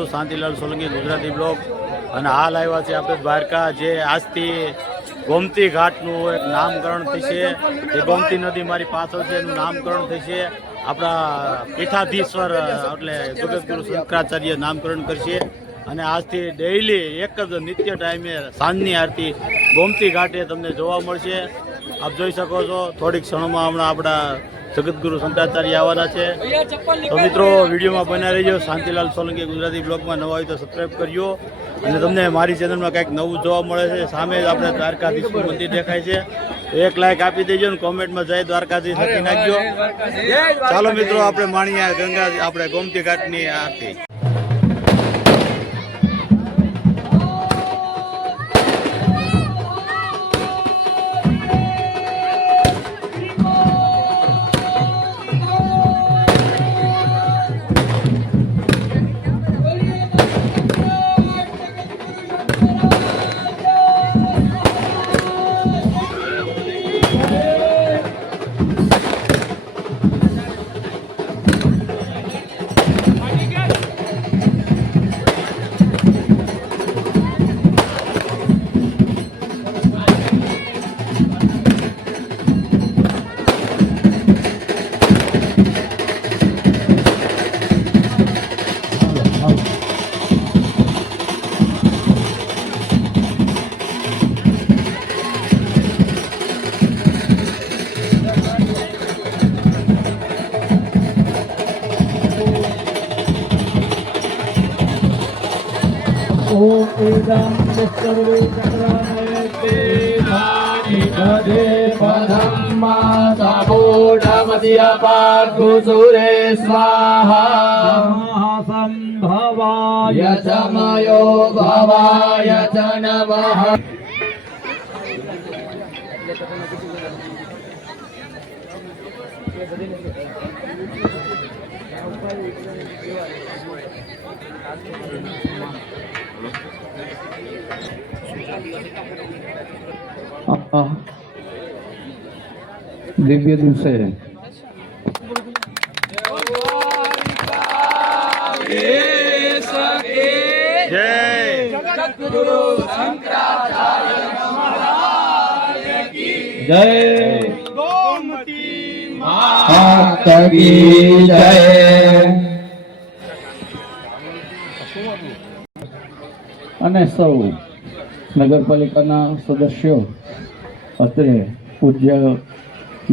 છું શાંતિલાલ સોલંકી ગુજરાતી બ્લોગ અને હાલ આવ્યા છે આપણે દ્વારકા જે આજથી ગોમતી ઘાટનું એક નામકરણ થશે। એ ગોમતી નદી મારી પાછળ છે એનું નામકરણ થશે। આપણા પીઠાધીશ્વર એટલે જગતગુરુ શંકરાચાર્ય નામકરણ કરશે અને આજથી ડેઈલી એક જ નિત્ય ટાઈમે સાંજની આરતી ગોમતી ઘાટે તમને જોવા મળશે। આપ જોઈ શકો છો થોડીક ક્ષણોમાં હમણાં આપણા જગતગુરુ શંકરાચાર્ય આવવાના છે। તો મિત્રો વિડીયોમાં બન્યા રહીજો। શાંતિલાલ સોલંકી ગુજરાતી બ્લોગમાં નવા હોય તો સબસ્ક્રાઈબ કરજો અને તમને મારી ચેનલમાં કંઈક નવું જોવા મળે છે। સામે જ આપણે દ્વારકાધીશનું મંદિર દેખાય છે। એક લાઈક આપી દેજો ને કોમેન્ટમાં જય દ્વારકાધીશ લખી નાખજો। ચાલો મિત્રો આપણે માણીયા ગંગા આપણે ગોમતી ઘાટની આરતી। संभवाय च मयो भवाय च नमः। दिव्य दिवसे जय गोमती माता की जय। અને સૌ નગરપાલિકાના સદસ્યો અત્રે પૂજ્ય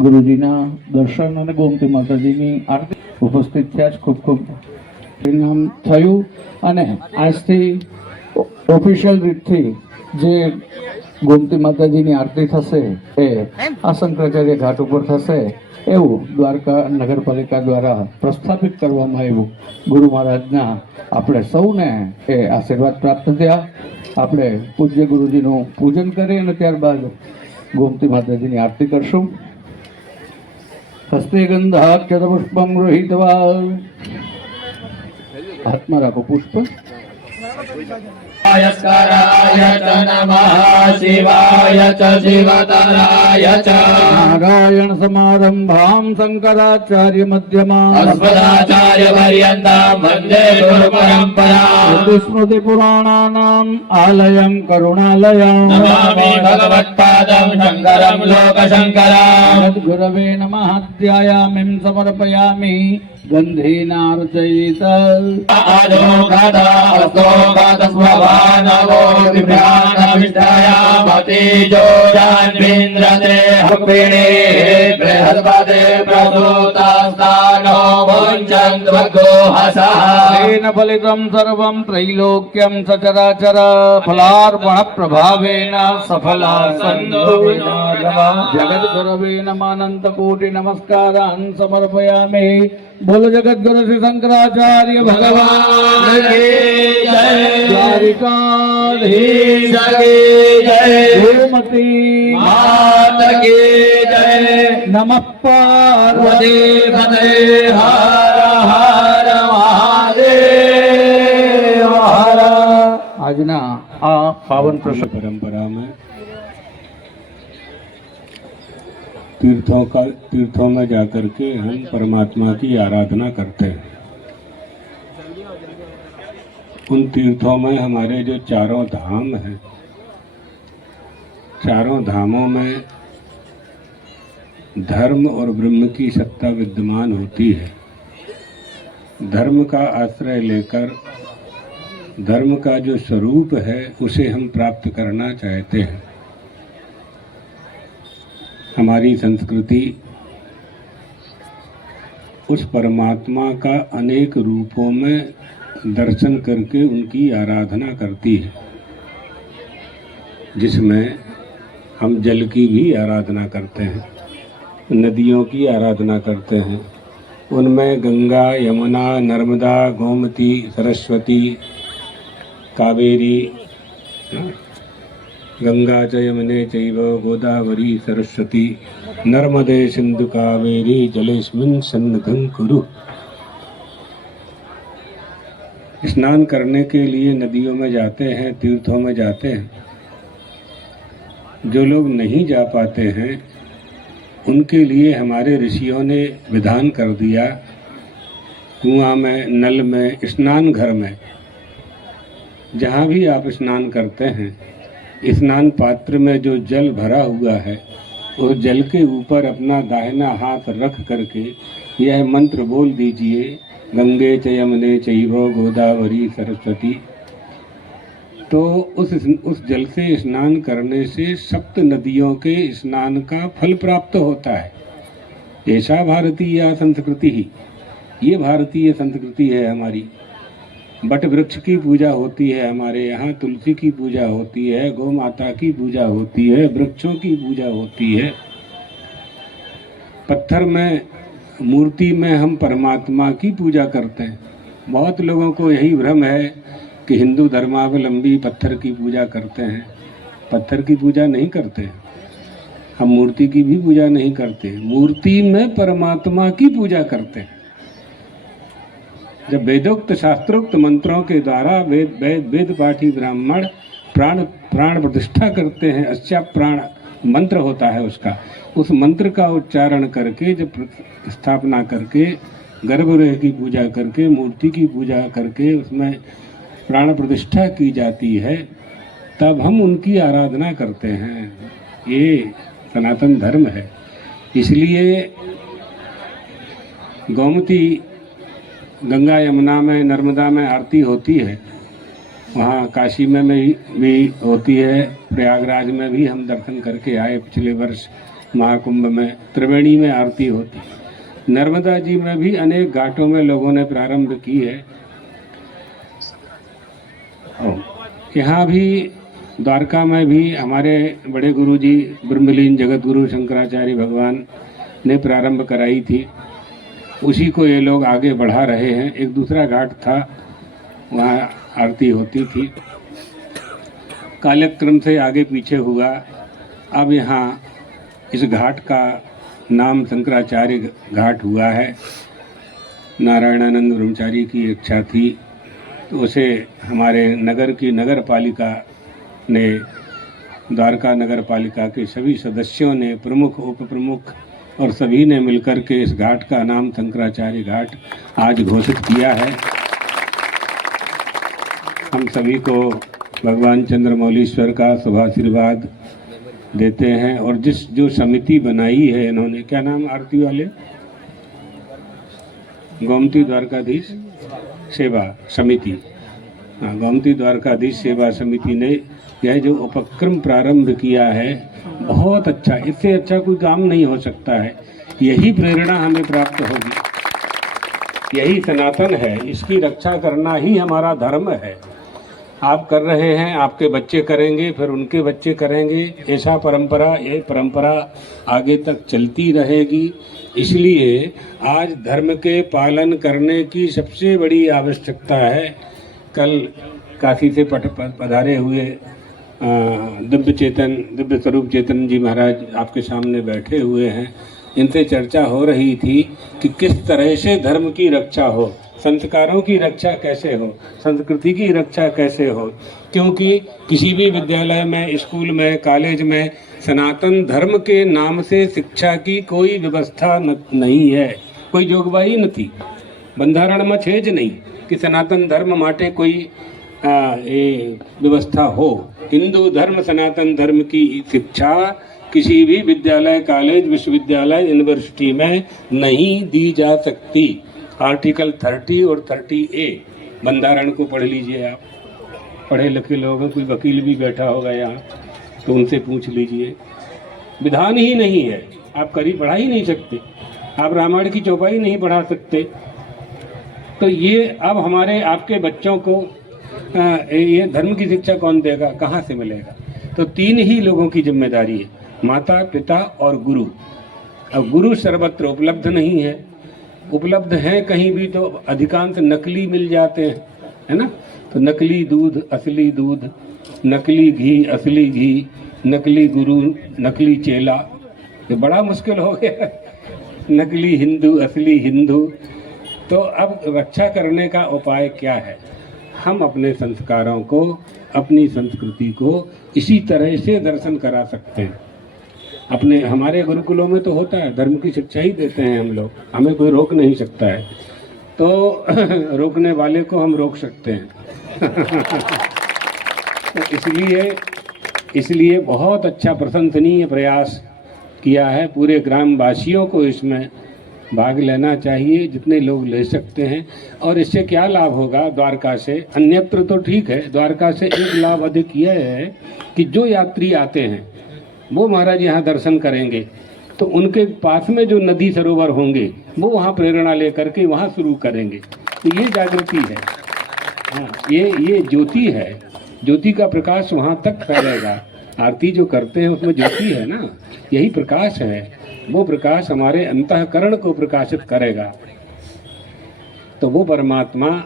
ગુરુજીના દર્શન અને ગોમતી માતાજીની આરતી ઉપસ્થિત થયા છે। ખૂબ ખૂબ પરિણામ થયું અને આજથી ઓફિશિયલ રીતથી જે ગોમતી માતાજીની આરતી થશે એ આ શંકરાચાર્ય ઘાટ ઉપર થશે એવું દ્વારકા નગરપાલિકા દ્વારા પ્રસ્થાપિત કરવામાં આવ્યું। ગુરુ મહારાજના આપણે સૌને એ આશીર્વાદ પ્રાપ્ત થયા। આપણે પૂજ્ય ગુરુજીનું પૂજન કરી અને ત્યારબાદ ગોમતી માતાજીની આરતી કરશું। હસ્તે ગંધાક્ષત પુષ્પમ ગૃહીત્વા હાથમાં રાખો પુષ્પ। નમસ્કારાય ચ નમઃ શિવાય ચ શિવતરાય ચ નારાયણ સમારંભામ શંકરાચાર્ય મધ્યમાં અસ્મદાચાર્ય પર્યંતમ વંદે ગુરુ પરંપરા સ્મૃતિ પુરાણાનામ આલયમ કરુણાલયમ નમામિ ભગવત્પાદં શંકરં લોકશંકરં સદ્ગુરવે નમઃ ધ્યાયામિ સમર્પયામિ ગંધેનાર્ચયિત આદોગાત સ્વભાનવો વિભ્રાનવિષ્ઠાયામતિ જોજાન્વિન્દ્રતે હક્વિણે બૃહસ્પતે પ્રસૂતાસ્તાનો મુંચન્ત્વગો હસઃ તેન ફલિતં સર્વં ત્રૈલોક્યં સચરાચર ફલાર્પણ પ્રભાવેન સફલા સંતો જગદ્ગુરવે નમાનંત કોટિ નમસ્કારાન સમર્પયામિ। बोलो जगत गुरु श्री शंकराचार्य भगवान की जय। द्वारिकाधीश की जय। गोमती माता की जय। नमः पार्वती पते हर हर महादेव हर। આજના આ પાવન પ્રસંગ परंपरा में तीर्थों में जाकर के हम परमात्मा की आराधना करते हैं। उन तीर्थों में हमारे जो चारों धाम हैं, चारों धामों में धर्म और ब्रह्म की सत्ता विद्यमान होती है। धर्म का आश्रय लेकर धर्म का जो स्वरूप है उसे हम प्राप्त करना चाहते हैं। हमारी संस्कृति उस परमात्मा का अनेक रूपों में दर्शन करके उनकी आराधना करती है, जिसमें हम जल की भी आराधना करते हैं, नदियों की आराधना करते हैं। उनमें गंगा, यमुना, नर्मदा, गोमती, सरस्वती, कावेरी, गंगा च यमुने चैव गोदावरी सरस्वती नर्मदे सिंधु कावेरी जलेस्मिन् सन्निधिं कुरु। स्नान करने के लिए नदियों में जाते हैं, तीर्थों में जाते हैं। जो लोग नहीं जा पाते हैं उनके लिए हमारे ऋषियों ने विधान कर दिया, कुआं में, नल में, स्नान घर में, जहाँ भी आप स्नान करते हैं, स्नान पात्र में जो जल भरा हुआ है उस जल के ऊपर अपना दाहिना हाथ रख करके यह मंत्र बोल दीजिए, गंगे च यमुने चैव गोदावरी सरस्वती। तो उस जल से स्नान करने से सप्त नदियों के स्नान का फल प्राप्त होता है। ऐसा भारतीय संस्कृति ही, ये भारतीय संस्कृति है हमारी। बट वृक्ष की पूजा होती है हमारे यहाँ, तुलसी की पूजा होती है, गौ माता की पूजा होती है, वृक्षों की पूजा होती है। पत्थर में, मूर्ति में हम परमात्मा की पूजा करते हैं। बहुत लोगों को यही भ्रम है कि हिंदू धर्मावलंबी पत्थर की पूजा करते हैं। पत्थर की पूजा नहीं करते, हम मूर्ति की भी पूजा नहीं करते, मूर्ति में परमात्मा की पूजा करते हैं। जब वेदोक्त शास्त्रोक्त मंत्रों के द्वारा वेद पाठी ब्राह्मण प्राण प्रतिष्ठा करते हैं, अच्छा प्राण मंत्र होता है उसका, उस मंत्र का उच्चारण करके जब स्थापना करके गर्भगृह की पूजा करके मूर्ति की पूजा करके उसमें प्राण प्रतिष्ठा की जाती है, तब हम उनकी आराधना करते हैं। ये सनातन धर्म है। इसलिए गोमती, गंगा, यमुना में, नर्मदा में आरती होती है, वहाँ काशी में भी होती है, प्रयागराज में भी हम दर्शन करके आए। पिछले वर्ष महाकुंभ में त्रिवेणी में आरती होती है। नर्मदा जी में भी अनेक घाटों में लोगों ने प्रारंभ की है। यहाँ भी द्वारका में भी हमारे बड़े गुरु जी ब्रह्मलीन जगत गुरु शंकराचार्य भगवान ने प्रारंभ कराई थी, उसी को ये लोग आगे बढ़ा रहे हैं। एक दूसरा घाट था, वहाँ आरती होती थी, कालक्रम से आगे पीछे हुआ। अब यहाँ इस घाट का नाम शंकराचार्य घाट हुआ है। नारायणानंद ब्रह्मचारी की इच्छा थी तो उसे हमारे नगर की नगर पालिका ने, द्वारका नगर पालिका के सभी सदस्यों ने, प्रमुख, उप प्रमुख और सभी ने मिलकर के इस घाट का नाम शंकराचार्य घाट आज घोषित किया है। हम सभी को भगवान चंद्रमौलीश्वर का शुभाशीर्वाद देते हैं। और जो समिति बनाई है इन्होंने, क्या नाम आरती वाले, गोमती द्वारकाधीश सेवा समिति, हाँ, गोमती द्वारकाधीश सेवा समिति ने यह जो उपक्रम प्रारंभ किया है, बहुत अच्छा, इससे अच्छा कोई काम नहीं हो सकता है। यही प्रेरणा हमें प्राप्त होगी, यही सनातन है, इसकी रक्षा करना ही हमारा धर्म है। आप कर रहे हैं, आपके बच्चे करेंगे, फिर उनके बच्चे करेंगे, ऐसा परंपरा, ये परंपरा आगे तक चलती रहेगी। इसलिए आज धर्म के पालन करने की सबसे बड़ी आवश्यकता है। कल काशी से पधारे हुए दिव्य स्वरूप चेतन जी महाराज आपके सामने बैठे हुए हैं, इनसे चर्चा हो रही थी कि किस तरह से धर्म की रक्षा हो, संस्कारों की रक्षा कैसे हो, संस्कृति की रक्षा कैसे हो। क्योंकि किसी भी विद्यालय में, स्कूल में, कॉलेज में सनातन धर्म के नाम से शिक्षा की कोई व्यवस्था नहीं है, कोई जोगवाई नहीं, બંધારણમાં છે જ नहीं कि सनातन धर्म माटे कोई ये व्यवस्था हो। हिंदू धर्म सनातन धर्म की शिक्षा किसी भी विद्यालय, कॉलेज, विश्वविद्यालय, यूनिवर्सिटी में नहीं दी जा सकती। आर्टिकल 30 और 30A बंधारण को पढ़ लीजिए आप, पढ़े लिखे लोग हैं, कोई वकील भी बैठा होगा यहाँ तो उनसे पूछ लीजिए। विधान ही नहीं है, आप पढ़ा ही नहीं सकते, आप रामायण की चौपाई नहीं पढ़ा सकते। तो ये अब हमारे आपके बच्चों को ये धर्म की शिक्षा कौन देगा, कहाँ से मिलेगा? तो 3 ही लोगों की जिम्मेदारी है, माता, पिता और गुरु। अब गुरु सर्वत्र उपलब्ध नहीं है, उपलब्ध है कहीं भी तो अधिकांश नकली मिल जाते हैं, है ना। तो नकली दूध असली दूध, नकली घी असली घी, नकली गुरु नकली चेला, ये बड़ा मुश्किल हो गया। नकली हिंदू असली हिंदू। तो अब रक्षा करने का उपाय क्या है? हम अपने संस्कारों को, अपनी संस्कृति को इसी तरह से दर्शन करा सकते हैं। अपने हमारे गुरुकुलों में तो होता है, धर्म की शिक्षा ही देते हैं हम लोग, हमें कोई रोक नहीं सकता है। तो रोकने वाले को हम रोक सकते हैं। इसलिए बहुत अच्छा प्रशंसनीय प्रयास किया है। पूरे ग्रामवासियों को इसमें भाग लेना चाहिए, जितने लोग ले सकते हैं। और इससे क्या लाभ होगा द्वारका से? अन्यत्र तो ठीक है, द्वारका से एक लाभ अधिक यह है कि जो यात्री आते हैं वो महाराज यहाँ दर्शन करेंगे तो उनके पास में जो नदी सरोवर होंगे वो वहाँ प्रेरणा लेकर के वहाँ शुरू करेंगे। तो ये जागृति है, हाँ, ये ज्योति है, ज्योति का प्रकाश वहाँ तक फैलेगा। आरती जो करते हैं उसमें ज्योति है ना, यही प्रकाश है। वो प्रकाश हमारे अंतःकरण को प्रकाशित करेगा। तो वो परमात्मा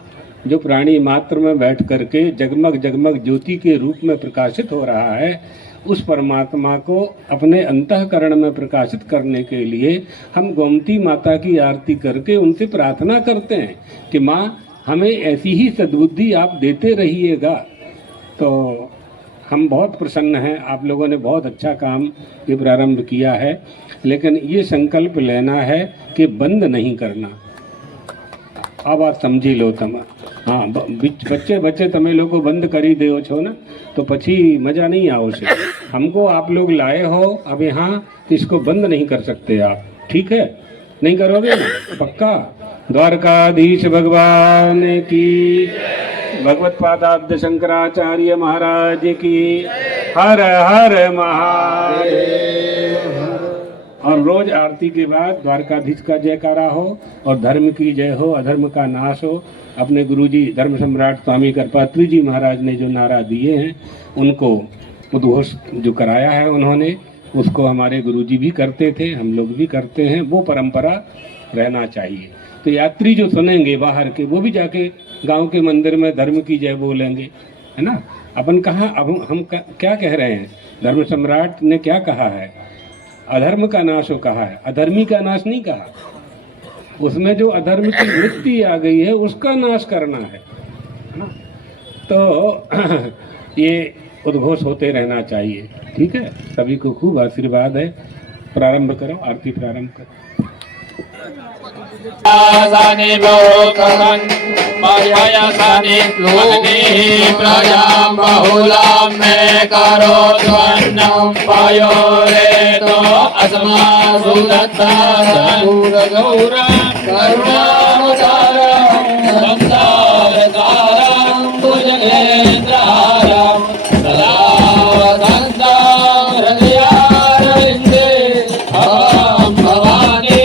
जो प्राणी मात्र में बैठ करके जगमग जगमग ज्योति के रूप में प्रकाशित हो रहा है, उस परमात्मा को अपने अंतःकरण में प्रकाशित करने के लिए हम गोमती माता की आरती करके उनसे प्रार्थना करते हैं कि माँ हमें ऐसी ही सद्बुद्धि आप देते रहिएगा। तो हम बहुत प्रसन्न हैं, आप लोगों ने बहुत अच्छा काम ये प्रारंभ किया है, लेकिन ये संकल्प लेना है कि बंद नहीं करना। अब आप समझी लो तम, हाँ, बच्चे तमें लोग बंद करी दो छो ना तो पछी मजा नहीं आओ से। हमको आप लोग लाए हो अब यहाँ, तो इसको बंद नहीं कर सकते आप, ठीक है? नहीं करोगे ना? पक्का? द्वारकाधीश भगवान की, भगवत पादाब्द शंकराचार्य महाराज की, हर हर महादेव। और रोज आरती के बाद द्वारकाधीश का जयकारा हो और धर्म की जय हो, अधर्म का नाश हो। अपने गुरुजी धर्म सम्राट स्वामी करपात्री जी महाराज ने जो नारा दिए हैं उनको उद्घोष जो कराया है उन्होंने, उसको हमारे गुरुजी भी करते थे, हम लोग भी करते हैं। वो परंपरा रहना चाहिए। तो यात्री जो सुनेंगे बाहर के, वो भी जाके गांव के मंदिर में धर्म की जय बोलेंगे, है ना। अपन कहाँ, अब हम क्या कह रहे हैं? धर्म सम्राट ने क्या कहा है? अधर्म का नाश हो कहा है, अधर्मी का नाश नहीं कहा। उसमें जो अधर्म की वृत्ति आ गई है उसका नाश करना है ना। तो ये उद्घोष होते रहना चाहिए, ठीक है? सभी को खूब आशीर्वाद है। प्रारंभ करो, आरती प्रारंभ करो। सानि भूतमन् मयसानि लोके प्रजां बहुलां मे करोत्वन्नं पयोरेतो अस्मासु दत्ता गौरा करुणावतारं संसारसारं भुजगेन्द्रहारं सदा वसन्तं हृदयारविन्दे अहं भवानी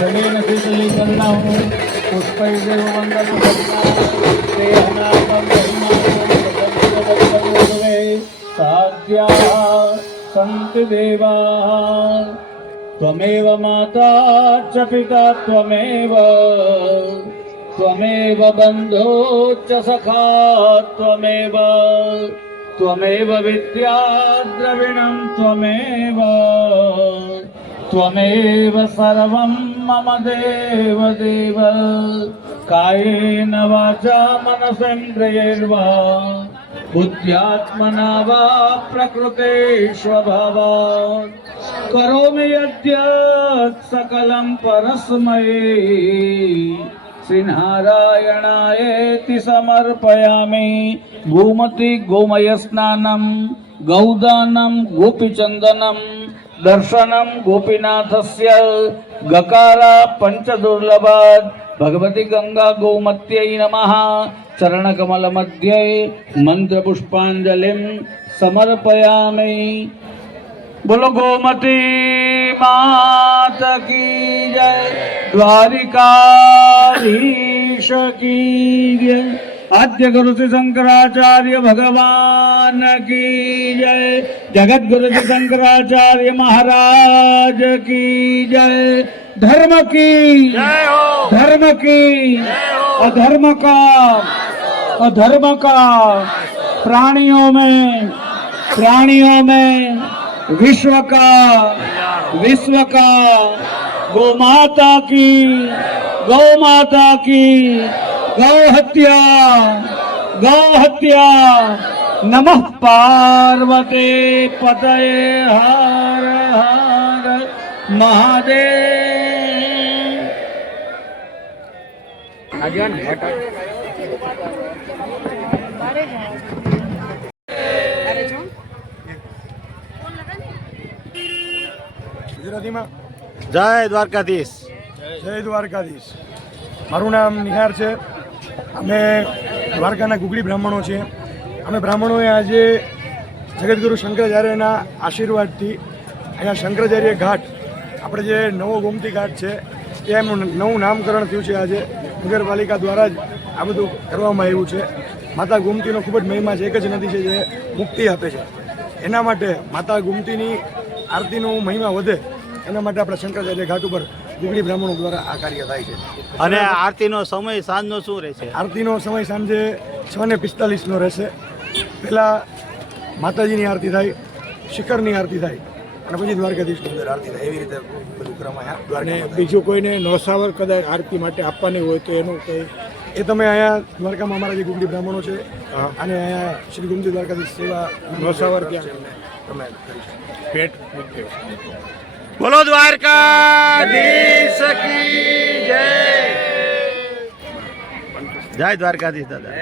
જમીન શીતલીકરણં પુષ્પૈર્દેવ વંદનં સાધ્યા સંતિ દેવા ત્વમેવ માતા ચ પિતા ત્વમેવ ત્વમેવ બંધો ચ સખા ત્વમેવ ત્વમેવ વિદ્યા દ્રવિણં ત્વમેવ त्वमेव सर्वं मम देव देव कायेन वाचा मनसेन्द्रियैर्वा बुद्ध्यात्मना वा प्रकृते स्वभावात् करोमि यद्यत् सकलं परस्मै श्रीनारायणायेति समर्पयामि गोमति गोमयस्नानं गौदानं गोपीचन्दनं दर्शनं गोपीनाथस्य गकारा पंचदुर्लभात् भगवती गंगा गोमत्यै नमः चरणकमल मध्ये मंत्र पुष्पांजलिं समर्पयामि। बोलो गोमती मात की जय, द्वारिकाधीश की जय, आद्य गुरु श्री शंकराचार्य भगवान की जय, जगत गुरु श्री शंकराचार्य महाराज की जय। धर्म की जय हो, धर्म की जय हो, अधर्म का प्राणियों में विश्व का गौ माता की गौ हत्या नमः पार्वते पतये हर हर महादेव। ગુજરાતીમાં જય દ્વારકાધીશ। જય દ્વારકાધીશ। મારું નામ નિહાર છે। અમે દ્વારકાના ગુગળી બ્રાહ્મણો છીએ। અમે બ્રાહ્મણોએ આજે જગતગુરુ શંકરાચાર્યના આશીર્વાદથી અહીંયા શંકરાચાર્ય ઘાટ, આપણે જે નવો ગોમતી ઘાટ છે એ એમનું નવું નામકરણ થયું છે। આજે નગરપાલિકા દ્વારા જ આ બધું કરવામાં આવ્યું છે। માતા ગોમતીનો ખૂબ જ મહિમા છે। એક જ નદી છે જે મુક્તિ આપે છે। એના માટે માતા ગોમતીની આરતીનો મહિમા વધે એના માટે આપણા શંકરાચાર્ય ઘાટ ઉપર ગુગળી બ્રાહ્મણો દ્વારા આ કાર્ય થાય છે। અને આરતીનો સમય સાંજનો શું રહેશે? આરતીનો સમય સાંજે 6:45 રહેશે। પહેલાં માતાજીની આરતી થાય, શિખરની આરતી થાય અને પછી દ્વારકાધીશની અંદર આરતી થાય। એવી રીતે બધું કરવામાં અને બીજું કોઈને નોસાવર કદાચ આરતી માટે આપવાની હોય તો એનું કંઈ એ તમે અહીંયા દ્વારકામાં અમારા જે ગુગળી બ્રાહ્મણો છે અને અહીંયા શ્રી ગોમતી દ્વારકાધીશ સેવા નોસાવર ક્યાં તમે કરી શકો। પેટ બોલો દ્વારકાધીશ કી જય। જય દ્વારકાધીશ દાદા।